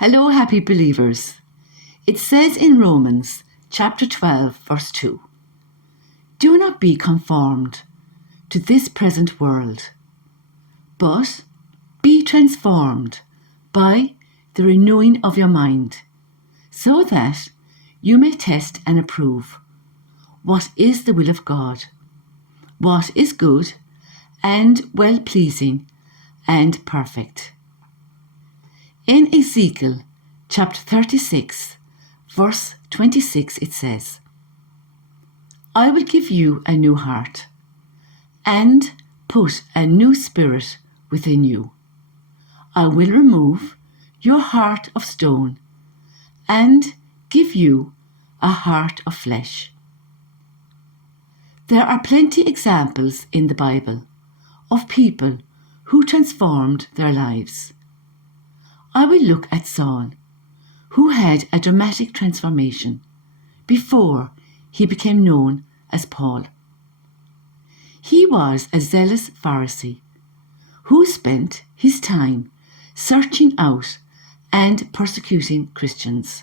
Hello, happy believers. It says in Romans chapter 12, verse 2, "Do not be conformed to this present world, but be transformed by the renewing of your mind, so that you may test and approve what is the will of God, what is good and well-pleasing and perfect." In Ezekiel chapter 36, verse 26, it says, "I will give you a new heart and put a new spirit within you. I will remove your heart of stone and give you a heart of flesh." There are plenty examples in the Bible of people who transformed their lives. I will look at Saul, who had a dramatic transformation before he became known as Paul. He was a zealous Pharisee who spent his time searching out and persecuting Christians.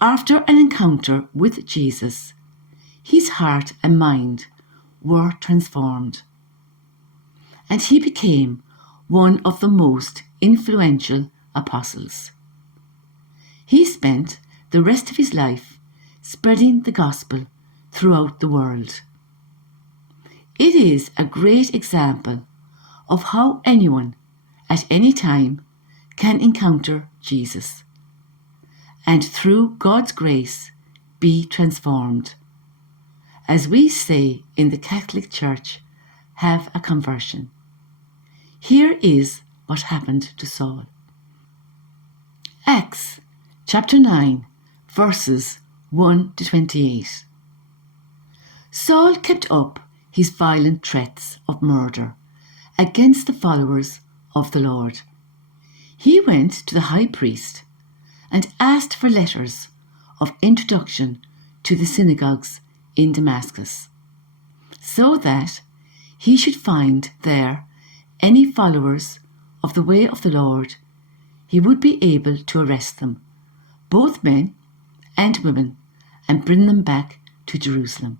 After an encounter with Jesus, his heart and mind were transformed, and he became one of the most influential apostles. He spent the rest of his life spreading the gospel throughout the world. It is a great example of how anyone at any time can encounter Jesus and through God's grace be transformed. As we say in the Catholic Church, have a conversion. Here is what happened to Saul. Acts chapter 9, verses 1 to 28. Saul kept up his violent threats of murder against the followers of the Lord. He went to the high priest and asked for letters of introduction to the synagogues in Damascus, so that he should find there any followers of the way of the Lord. He would be able to arrest them, both men and women, and bring them back to Jerusalem.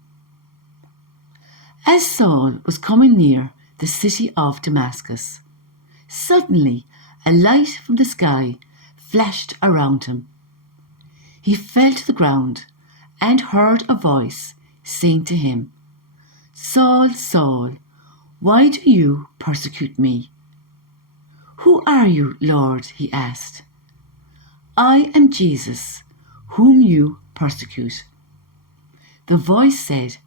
As Saul was coming near the city of Damascus, suddenly a light from the sky flashed around him. He fell to the ground and heard a voice saying to him, "Saul, Saul, why do you persecute me?" "Who are you, Lord?" he asked. "I am Jesus, whom you persecute." The voice said,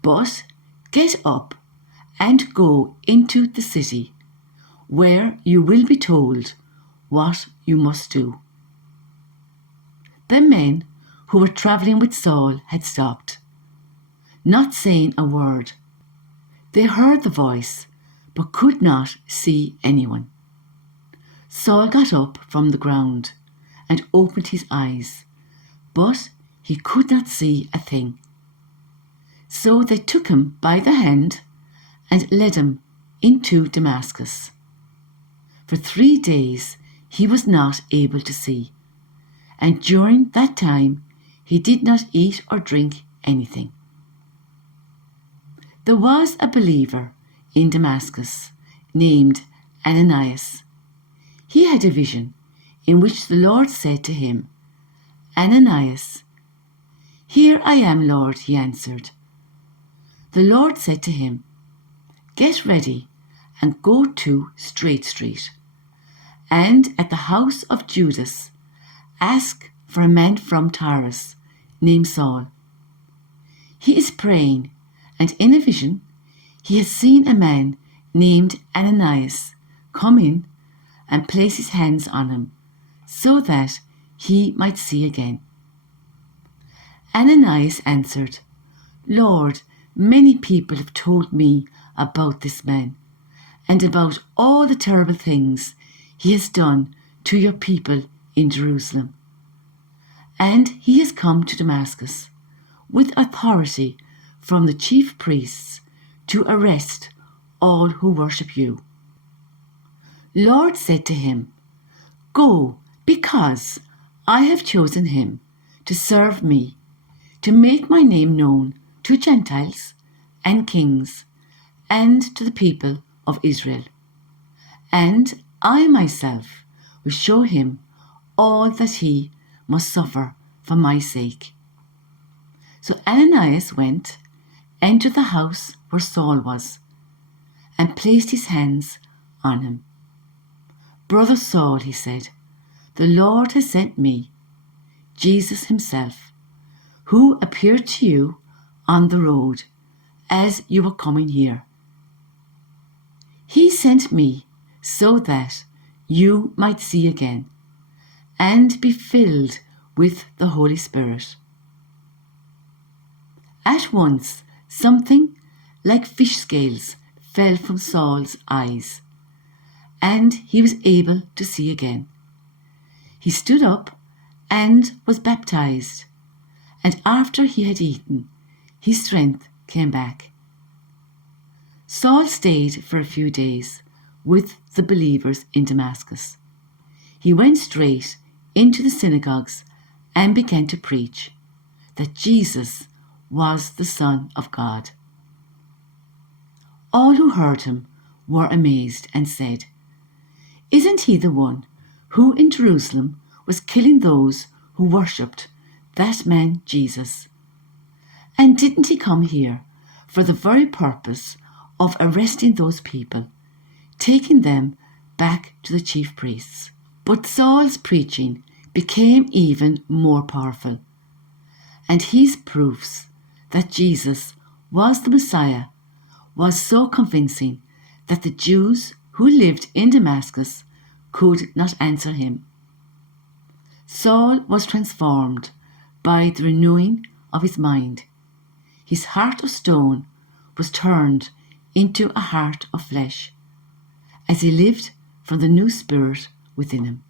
"But get up and go into the city, where you will be told what you must do." The men who were travelling with Saul had stopped, not saying a word. They heard the voice, but could not see anyone. Saul got up from the ground and opened his eyes, but he could not see a thing. So they took him by the hand and led him into Damascus. For 3 days he was not able to see, and during that time he did not eat or drink anything. There was a believer in Damascus named Ananias. He had a vision in which the Lord said to him, "Ananias." "Here I am, Lord," he answered. The Lord said to him, "Get ready and go to Straight Street, and at the house of Judas ask for a man from Tarsus named Saul. He is praying, and in a vision he has seen a man named Ananias come in and place his hands on him, so that he might see again." Ananias answered, "Lord, many people have told me about this man, and about all the terrible things he has done to your people in Jerusalem. And he has come to Damascus with authority from the chief priests to arrest all who worship you." Lord said to him, "Go Because I have chosen him to serve me, to make my name known to Gentiles and kings and to the people of Israel. And I myself will show him all that he must suffer for my sake. So Ananias went, entered the house where Saul was, and placed his hands on him. Brother Saul, he said, the Lord has sent me, Jesus himself, who appeared to you on the road as you were coming here. He sent me so that you might see again and be filled with the Holy Spirit. At once, something like fish scales fell from Saul's eyes, and he was able to see again. He stood up and was baptized, and after he had eaten, his strength came back. Saul stayed for a few days with the believers in Damascus. He went straight into the synagogues and began to preach that Jesus was the Son of God. All who heard him were amazed and said, "Isn't he the one who in Jerusalem was killing those who worshipped that man Jesus? And didn't he come here for the very purpose of arresting those people, taking them back to the chief priests?" But Saul's preaching became even more powerful, and his proofs that Jesus was the Messiah was so convincing that the Jews who lived in Damascus could not answer him. Saul was transformed by the renewing of his mind. His heart of stone was turned into a heart of flesh, as he lived from the new spirit within him.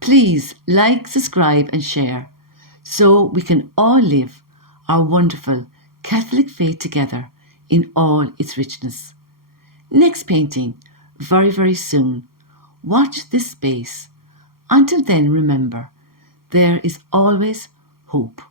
Please like, subscribe and share so we can all live our wonderful Catholic faith together in all its richness. Next painting, very, very soon. Watch this space. Until then, remember, there is always hope.